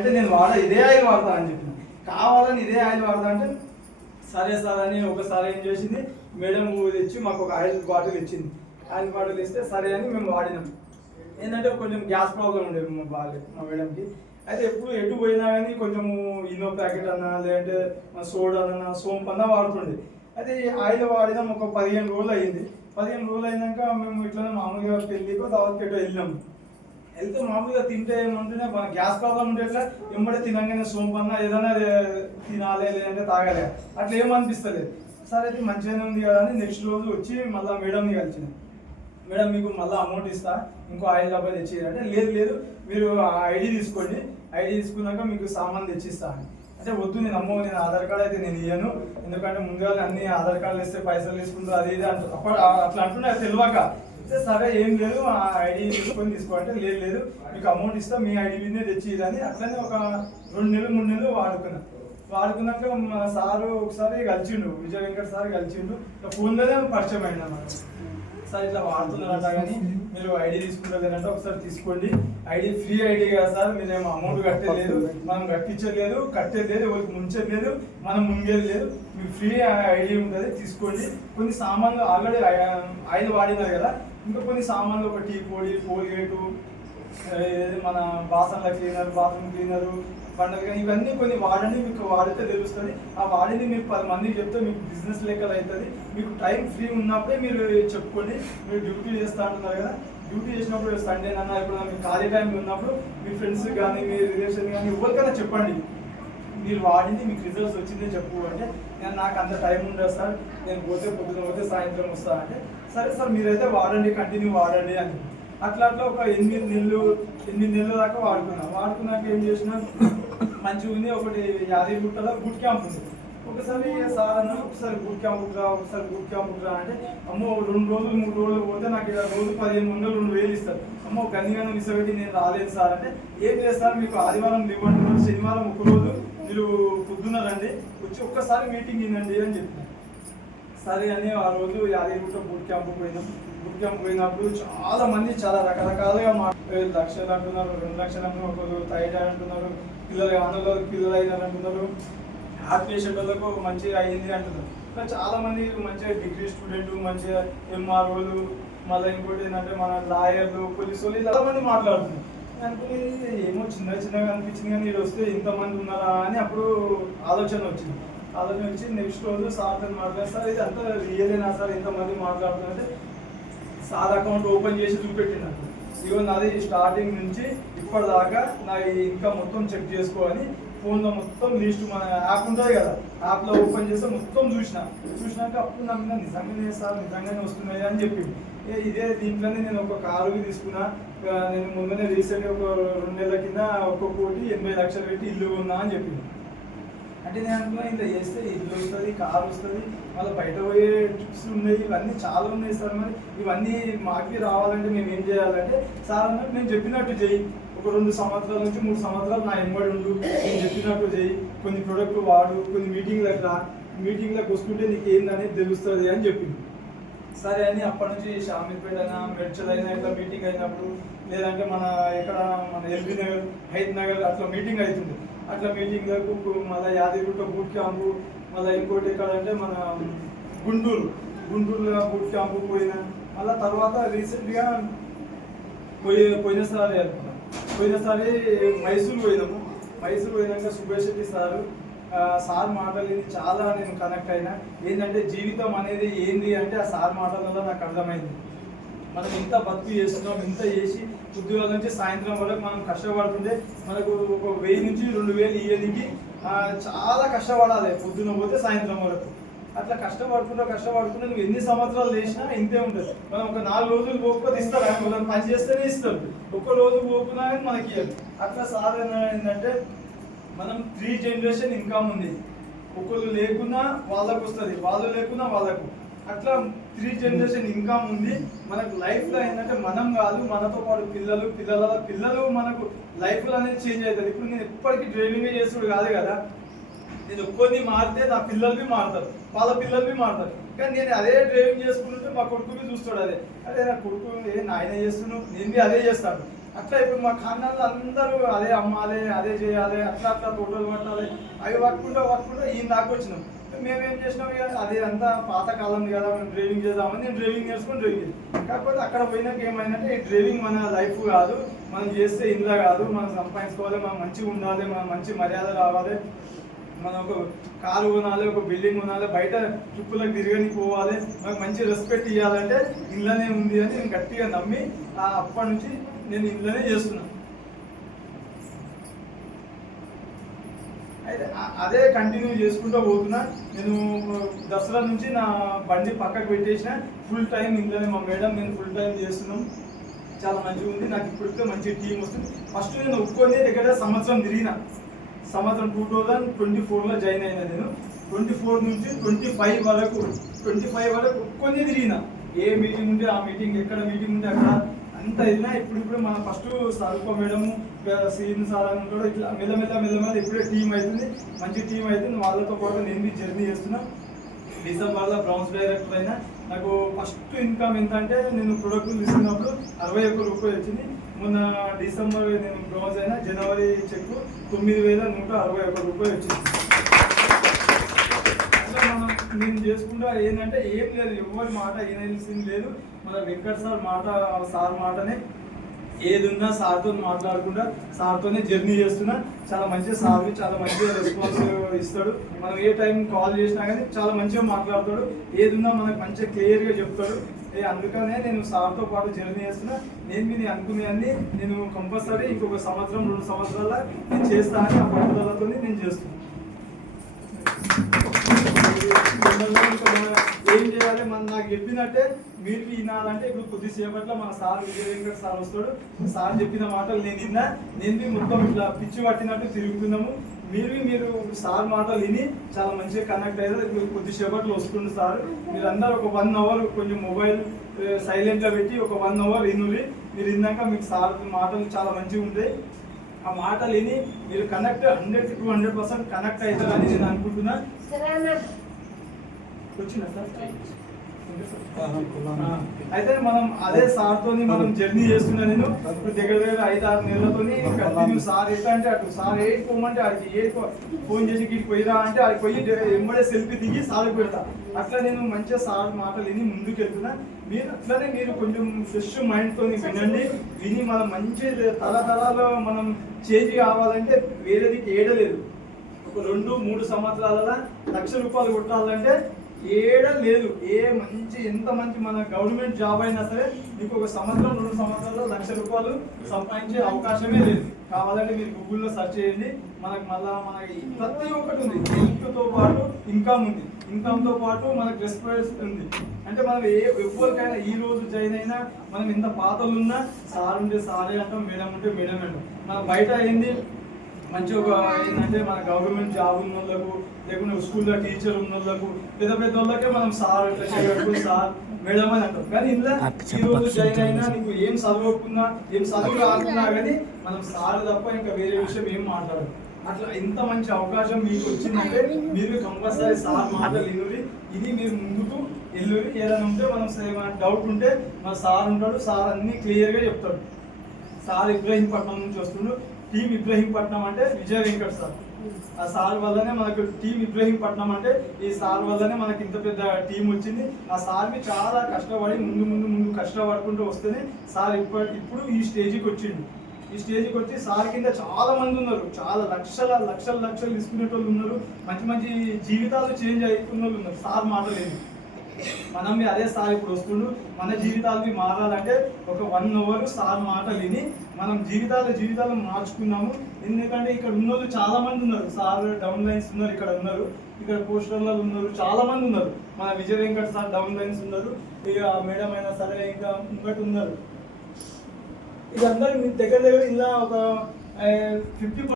అంటే నేను ఇదే ఆయిల్ వాడతానని చెప్పిన. కావాలని ఇదే ఆయిల్ వాడతా అంటే సరే సార్ అని ఒకసారి ఏం చేసింది మేడం తెచ్చి మాకు ఒక ఆయిల్ బాటిల్ ఇచ్చింది. ఆయిల్ బాటిల్ ఇస్తే సరే అని మేము వాడినాం. ఏంటంటే కొంచెం గ్యాస్ ప్రాబ్లం ఉండేది మా మేడంకి. అయితే ఎప్పుడు ఎటు పోయినా కానీ కొంచెము ఇనో ప్యాకెట్ అన్నా లేదంటే సోడా అన్నా సోంపు అన్నా వాడుతుండే. అయితే ఈ ఆయిల్ వాడినాం ఒక 15 రోజులు అయ్యింది. 15 రోజులు అయినాక మేము ఇట్లా మామూలుగా పెళ్ళికో తర్వాత ఎటో వెళ్ళాము. వెళ్తే మామూలుగా తింటే ఏమంటుంటే మన గ్యాస్ ప్రాబ్లం ఉంటే ఎట్లా ఎంబడే తినగానే సోంపు అన్నా ఏదైనా తినాలి లేదంటే తాగాలి అట్లా ఏమనిపిస్తలేదు. సరే అయితే మంచిగానే ఉంది కదా అని నెక్స్ట్ రోజు వచ్చి మళ్ళీ మేడంని కలిసిన. మేడం మీకు మళ్ళీ అమౌంట్ ఇస్తా, ఇంకో ఆయిల్ డబ్బా తెచ్చిరంటే లేదు మీరు ఐడి తీసుకోండి, ఐడి తీసుకున్నాక మీకు సామాన్ తెచ్చిస్తా అని. అంటే వద్దు నేను నేను ఆధార్ కార్డ్ అయితే నేను ఇయ్యను, ఎందుకంటే ముందుగా అన్ని ఆధార్ కార్డులు ఇస్తే పైసలు తీసుకుంటారు అది ఇది అంటారు. అప్పుడు అట్లా అంటుండే తెలియక. అయితే సరే ఏం లేదు ఆ ఐడి తీసుకొని తీసుకోవాలంటే లేదు మీకు అమౌంట్ ఇస్తా, మీ ఐడి మీదే తెచ్చిరని అట్లనే ఒక 2 నెలలు 3 నెలలు వాడుకున్నాక మన సారు ఒకసారి కలిసిండు, విజయ వెంకట సార్ కలిసిండు. ఇట్లా ఫోన్లోనే పరిచయం అయింది అన్నమాట. సార్ ఇట్లా వాడుతున్నారట కానీ మీరు ఐడి తీసుకుంటారంటే ఒకసారి తీసుకోండి, ఐడి ఫ్రీ ఐడి కదా సార్, మీరేమో అమౌంట్ కట్టలేదు, మనం కట్టేది ఎవరికి ముంచేది లేదు, మనం ముంగేది లేదు, మీకు ఫ్రీ ఐడి ఉంటుంది తీసుకోండి. కొన్ని సామాన్లు ఆల్రెడీ ఆయిల్ వాడినారు కదా, ఇంకా కొన్ని సామాన్లు ఒక టీ పొడి, కోల్గేటు, మన బాసన్ల క్లీనర్, బాత్రూమ్ క్లీనరు, పండుగ ఇవన్నీ కొన్ని వాడండి, మీకు వాడితే తెలుస్తుంది. ఆ వాడిని మీరు 10 మందికి చెప్తే మీకు బిజినెస్ లెక్కలు అవుతుంది. మీకు టైం ఫ్రీ ఉన్నప్పుడే మీరు చెప్పుకోండి. మీరు డ్యూటీ చేస్తూ అంటున్నారు కదా, డ్యూటీ చేసినప్పుడు సండే అన్న ఇప్పుడు మీకు ఖాళీ టైం ఉన్నప్పుడు మీ ఫ్రెండ్స్ కానీ మీ రిలేషన్ కానీ ఎవరికైనా చెప్పండి, మీరు వాడింది మీకు రిజల్ట్స్ వచ్చిందే చెప్పు అంటే నాకు అంత టైం ఉండదు సార్, నేను పొద్దున పోతే సాయంత్రం వస్తా అంటే సరే సార్ మీరైతే వాడండి, కంటిన్యూ వాడండి అని. అట్లా ఒక 8 నెలల దాకా వాడుకున్నాక ఏం చేసినా మంచిగా ఉంది. ఒకటి యాదగిరిగుట్టలో బూట్ క్యాంప్ ఉంది. ఒకసారి సార్ అన్న ఒకసారి బూట్ క్యాంప్ రా అంటే అమ్మో 2 రోజులు 3 రోజులు పోతే నాకు ఇలా రోజు 1500 2000 ఇస్తారు. అమ్మో గనిగానే విసబెట్టి నేను రాలేదు సార్ అంటే ఏం చేస్తారు మీకు ఆదివారం లీవ్ అంటున్నారు, శనివారం ఒక రోజు మీరు పొద్దున్న రండి, వచ్చి ఒక్కసారి మీటింగ్ ఇవ్వండి అని చెప్పిన. సరే అని ఆ రోజు యాదగిరిగుట్ట బూట్ క్యాంప్ పోయినప్పుడు చాలా మంది చాలా రకరకాలుగా 1 లక్షలు అంటున్నారు, 2 లక్షలు అంటున్నారు, ఒకరు థైరాయిడ్ అంటున్నారు, పిల్లలు అయినారు అంటున్నారు, హార్ట్ పేషెంట్ వాళ్ళకు మంచిగా అయ్యింది అంటున్నారు. చాలా మంది మంచిగా డిగ్రీ స్టూడెంట్, మంచిగా ఎంఆర్ఓలు, మళ్ళీ ఇంకోటి ఏంటంటే మన లాయర్లు, పోలీసులు చాలా మంది మాట్లాడుతున్నారు. అనుకుని ఏమో చిన్నగా అనిపించింది కానీ మీరు వస్తే ఇంతమంది ఉన్నారా అని అప్పుడు ఆలోచన వచ్చి నెక్స్ట్ రోజు సార్తో మాట్లాడారు. సార్ ఇది అంతా రియలేనా సార్, ఇంతమంది మాట్లాడుతుందంటే సార్ అకౌంట్ ఓపెన్ చేసి చూపెట్టినట్టు ఇగో నాది స్టార్టింగ్ నుంచి ఇప్పటిదాకా నా ఇన్కమ్ మొత్తం చెక్ చేసుకోవాలి. ఫోన్లో మొత్తం లిస్ట్ మన యాప్ ఉంటుంది కదా, యాప్లో ఓపెన్ చేస్తే మొత్తం చూసినాక అప్పుడు నాకు నిజంగానే సార్ నిజంగానే వస్తున్నాయి అని చెప్పింది. ఇదే దీంట్లోనే నేను ఒక కారు తీసుకున్నా, నేను ముందునే రీసెంట్గా ఒక 2 నెలల కింద 1 కోటి 80 లక్షలు పెట్టి ఇల్లు ఉన్నా అని చెప్పింది. అంటే నేను అనుకున్నా ఇంత చేస్తే ఇల్లు వస్తుంది, కారు వస్తుంది, మళ్ళీ బయట పోయే ట్రిప్స్ ఉన్నాయి, ఇవన్నీ చాలా ఉన్నాయి సార్, మరి ఇవన్నీ మాకి రావాలంటే మేము ఏం చేయాలంటే సార్ అన్నట్టు నేను చెప్పినట్టు చెయ్యి, ఒక 2 సంవత్సరాల నుంచి 3 సంవత్సరాలు నా ఎంబడి ఉండు, నేను చెప్పినట్టు చెయ్యి, కొన్ని ప్రోడక్ట్లు వాడు, కొన్ని మీటింగ్లకు వస్తుంటే నీకు ఏందనేది తెలుస్తుంది అని చెప్పింది. సరే అని అప్పటి నుంచి షామీర్పేట అయినా మెడ్చల్ అయినా ఇట్లా మీటింగ్ అయినప్పుడు లేదంటే మన ఎల్బీ నగర్, హైత్ నగర్ అట్లా మీటింగ్ అవుతుంది. అట్లా మీటింగ్లకు మళ్ళీ యాదగిరిగుట్ట బూట్ క్యాంపు, మళ్ళీ ఇంకోటి ఎక్కడ అంటే మన గుంటూరులో బూట్ క్యాంపు పోయినా. మళ్ళీ తర్వాత రీసెంట్గా పోయినసారి మైసూరు పోయినాక సుభేష్ శెట్టి సార్ మాటలు చాలా నేను కనెక్ట్ అయినా. ఏంటంటే జీవితం అనేది ఏంది అంటే ఆ సార్ మాటలలో నాకు అర్థమైంది. మనం ఇంత బతుకు చేస్తున్నాం, ఇంత చేసి పొద్దుగాల నుంచి సాయంత్రం వరకు మనం కష్టపడుతుంటే మనకు ఒక 1000 నుంచి 2000 ఇయ్యడానికి చాలా కష్టపడాలి, పొద్దున పోతే సాయంత్రం వరకు. అట్లా కష్టపడుకుంటూ నువ్వు ఎన్ని సంవత్సరాలు చేసినా ఇంతే ఉంటుంది. మనం ఒక 4 రోజులు పోకపోతే ఇస్తారు, మనం పని చేస్తేనే ఇస్తారు, ఒక్క రోజు పోకున్నా కానీ మనకి ఇవ్వదు. అట్లా సార్ ఏంటంటే మనం 3 జనరేషన్ ఇన్కమ్ ఉంది, ఒకళ్ళు లేకున్నా వాళ్ళకు వస్తుంది, వాళ్ళు లేకున్నా వాళ్ళకు, అట్లా 3 జనరేషన్ ఇన్కమ్ ఉంది. మనకు లైఫ్లో ఏంటంటే మనం కాదు, మనతో పాటు పిల్లలు మనకు లైఫ్లో అనేది చేంజ్ అవుతుంది. ఇప్పుడు నేను ఎప్పటికీ డ్రైవింగ్ చేస్తుడు కాదు కదా, నేను ఒక్కరిని మారితే నా పిల్లలు మారుతారు, వాళ్ళ పిల్లలు మారుతారు. కానీ నేను అదే డ్రైవింగ్ చేసుకుంటుంటే మా కొడుకుని చూస్తాడు, అదే నా కొడుకు నాయన చేస్తున్నాను, నేను అదే చేస్తాను. అట్లా ఇప్పుడు మా ఖానాల్లో అందరూ అదే అమ్మాలి, అదే చేయాలి, అట్లా అట్లా తోటలు పట్టాలి, అవి పట్టుకుంటూ ఈయన దాకా వచ్చినాం. మేమేం చేసినాం, ఇక అది అంతా పాతకాలం కదా, మేము డ్రైవింగ్ చేద్దామని నేను డ్రైవింగ్ నేర్చుకుని డ్రైవింగ్. కాకపోతే అక్కడ పోయినాక ఏమైందంటే ఈ డ్రైవింగ్ మన లైఫ్ కాదు, మనం చేస్తే ఇంట్లో కాదు, మనం సంపాదించుకోవాలి, మనం మంచిగా ఉండాలి, మనం మంచి మర్యాద రావాలి, మనం ఒక కారు కొనాలి, ఒక బిల్డింగ్ కొనాలి, బయట ట్రిప్పులకు తిరగని పోవాలి, మనకు మంచి రెస్పెక్ట్ ఇవ్వాలంటే ఇంట్లోనే ఉంది అని నేను గట్టిగా నమ్మి అప్పటి నుంచి నేను ఇంట్లోనే చేస్తున్నాను. అయితే అదే కంటిన్యూ చేసుకుంటూ పోతున్నా. నేను దసరా నుంచి నా బండి పక్కకు పెట్టేసిన, ఫుల్ టైం ఇంట్లోనే మా మేడం నేను ఫుల్ టైం చేస్తున్నాం. చాలా మంచిగా ఉంది, నాకు ఇప్పటికే మంచి టీం వస్తుంది. ఫస్ట్ నేను ఒక్కొనే దగ్గర సంవత్సరం తిరిగిన, సంవత్సరం 2024లో జాయిన్ అయినా. నేను 24 నుంచి 25 వరకు ఒక్కొనే తిరిగిన. ఏ మీటింగ్ ఉంటే ఆ మీటింగ్, ఎక్కడ మీటింగ్ ఉంటే అక్కడ అంత వెళ్ళినా. ఇప్పుడు మన ఫస్ట్ సరుకు మేడం, సీన్ సార్ అని ఉంటాడు, ఇట్లా మెల్లమెల్ల ఇప్పుడే టీం అవుతుంది, మంచి టీం అవుతుంది. వాళ్ళతో పాటు నేను జర్నీ చేస్తున్నా. డిసెంబర్లో బ్రౌన్స్ డైరెక్టర్ అయినా. నాకు ఫస్ట్ ఇన్కమ్ ఎంత అంటే, నేను ప్రొడక్ట్ తీసుకున్నప్పుడు 61 రూపాయలు వచ్చింది. మొన్న డిసెంబర్ నేను బ్రౌన్స్ అయినా, జనవరి చెక్ 9,161 రూపాయలు వచ్చింది. అట్లా నేను చేసుకుంటా ఏంటంటే ఏం లేదు, ఎవరి మాట వినాల్సింది లేదు. మన వెంకట్ సార్ మాటనే ఏది ఉన్నా సార్తో మాట్లాడకుండా సార్తోనే జర్నీ చేస్తున్నా. చాలా మంచిగా సార్ చాలా మంచిగా రెస్పాన్స్ ఇస్తాడు. మనం ఏ టైం కాల్ చేసినా కానీ చాలా మంచిగా మాట్లాడతాడు. ఏది ఉన్నా మనకు మంచిగా క్లియర్గా చెప్తాడు. అందుకనే నేను సార్తో పాటు జర్నీ చేస్తున్నా. నేను మీరు అనుకునేవన్నీ నేను కంపల్సరీ ఇంకొక సంవత్సరం 2 సంవత్సరాల నేను చేస్తానని ఆ పట్టుదలతో నేను చేస్తున్నాను. ఏం చేయాలి, మనం నాకు చెప్పినట్టే మీరు వినాలంటే ఇప్పుడు కొద్దిసేపట్లో మన సార్ విజయ వెంకట్ సార్ వస్తాడు. సార్ చెప్పిన మాటలు నేను విన్నా. నేను మొత్తం ఇట్లా పిచ్చి పట్టినట్టు తిరుగుతున్నాము. మీరు సార్ మాటలు విని చాలా మంచిగా కనెక్ట్ అయ్యారు. ఇప్పుడు కొద్దిసేపట్లో వస్తుంది సార్. మీరు అందరూ ఒక 1 అవర్ కొంచెం మొబైల్ సైలెంట్లో పెట్టి ఒక 1 అవర్ వినులి. మీరు విన్నాక మీకు సార్ మాటలు చాలా మంచిగా ఉంటాయి. ఆ మాటలు విని మీరు కనెక్ట్ 100 to 100% కనెక్ట్ అవుతారని నేను అనుకుంటున్నా. వచ్చిందా సార్? అయితే మనం అదే సార్తో మనం జర్నీ చేస్తున్నా. నేను దగ్గర 5-6 నెలలతోని కంటిన్యూ. సార్ ఎట్లా అంటే అటు, సార్ ఏది పోమంటే ఆడికి, ఫోన్ చేసి గిడికి పోయిరా అంటే ఆడికి పోయి ఎంబడే సెల్ఫీ దిగి సార్కి పెడతా. అట్లా నేను మంచిగా సార్ మాటలు విని ముందుకు వెళ్తున్నా. అట్లనే మీరు కొంచెం ఫ్రెష్ మైండ్తో వినండి. విని మనం మంచి తరతరాలు మనం చేంజ్ కావాలంటే వేరేది ఏడలేదు. ఒక 2-3 సంవత్సరాల ₹1,00,000 కొట్టాలంటే ఏడలేదు. ఎంత మంచి మన గవర్నమెంట్ జాబ్ అయినా సరే మీకు ఒక సంవత్సరం 2 సంవత్సరాల్లో ₹1,00,000 సంపాదించే అవకాశమే లేదు. కావాలంటే మీరు గూగుల్లో సెర్చ్ చేయండి. మనకి మనకి ప్రతి ఒక్కటి ఉంది. హెల్త్తో పాటు ఇన్కమ్ ఉంది, ఇన్కమ్తో పాటు మనకు రెస్పాన్స్ ఉంది. అంటే మనం ఎవరికైనా ఈ రోజు జాయిన్ అయినా, మనం ఎంత పాతలు ఉన్నా సార్ ఉంటే సారే అంటాం, మేడం ఉంటే మేడం అంటాం. మన బయట ఏంది మంచి ఒక ఏంటంటే మన గవర్నమెంట్ జాబ్ ఉన్న వాళ్ళకు, లేకుంటే స్కూల్లో టీచర్ ఉన్న వాళ్ళకు, పెద్ద వాళ్ళకే మనం సార్ సార్ మేడం అని అంటాం. కానీ ఇందులో ఈ రోజు జాయిన్ అయినా నీకు ఏం చదవకున్నా, ఏం చదువు రాకున్నా కానీ మనం సార్ తప్ప ఇంకా వేరే విషయం ఏం మాట్లాడదు. అట్లా ఇంత మంచి అవకాశం మీకు వచ్చిందంటే మీరు కంపల్సరీ సార్ మాటలు వినురి. ఇది మీరు ముందుకు వెళ్ళురి. ఏదైనా ఉంటే మనం డౌట్ ఉంటే మన సార్ ఉంటాడు, సార్ అన్ని క్లియర్గా చెప్తాడు. సార్ ఇబ్రహీంపట్నం నుంచి వస్తుండు. టీమ్ ఇబ్రహీంపట్నం అంటే విజయ వెంకట్ సార్. ఆ సార్ వల్లనే మనకు టీమ్ ఇబ్రహీంపట్నం అంటే ఈ సార్ వల్లనే మనకి ఇంత పెద్ద టీం వచ్చింది. ఆ సార్ని చాలా కష్టపడి ముందు కష్టపడుకుంటూ వస్తేనే సార్ ఇప్పుడు ఈ స్టేజ్కి వచ్చిండు. ఈ స్టేజ్కి వచ్చి సార్ కింద చాలా మంది ఉన్నారు. చాలా లక్షలు తీసుకునేటోళ్ళు ఉన్నారు. మంచి జీవితాలు చేంజ్ అవుతున్న వాళ్ళు ఉన్నారు. సార్ మాటలేదు. మనం అదే సార్ ఇప్పుడు వస్తుండు. మన జీవితాలకి మారాలంటే ఒక 1 అవర్ సార్ మాటలు విని మనం జీవితాలు మార్చుకున్నాము. ఎందుకంటే ఇక్కడ ఉన్నోళ్ళు చాలా మంది ఉన్నారు. సార్ డౌన్ లైన్స్ ఉన్నారు, ఇక్కడ ఉన్నారు, ఇక్కడ పోస్టర్లలో ఉన్నారు, చాలా మంది ఉన్నారు. మన విజయ వెంకట్ సార్ డౌన్ లైన్స్ ఉన్నారు. ఇక మేడం అయినా సరే ఇంకా ఇంకటి ఉన్నారు. ఇక అందరూ దగ్గర ఇలా ఒక 50%